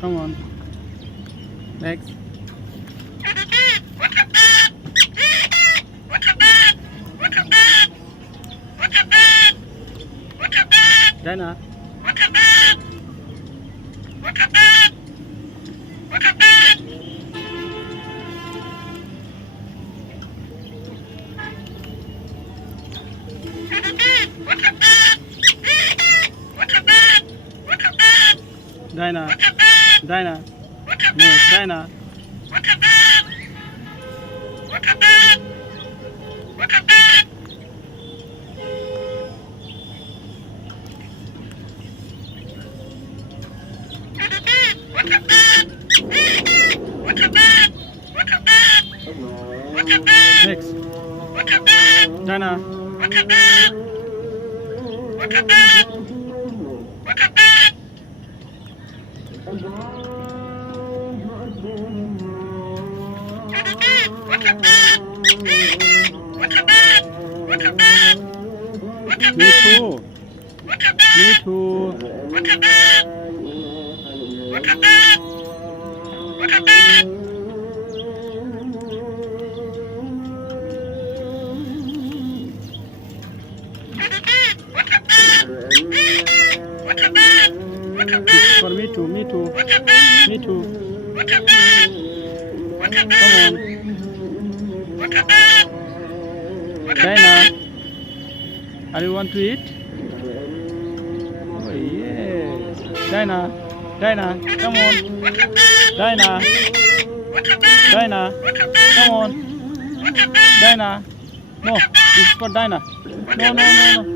Come on. Next. Dana. Dana. Dana. Next. Dana. Next. Dana. Me too. Me too. For me too. Me too. Me too. Come on. Dana, are you want to eat? Oh yes. Dana, Dana, come on. Dana, Dana, come on. Dana, no, this is for Dana. No, no, no, no.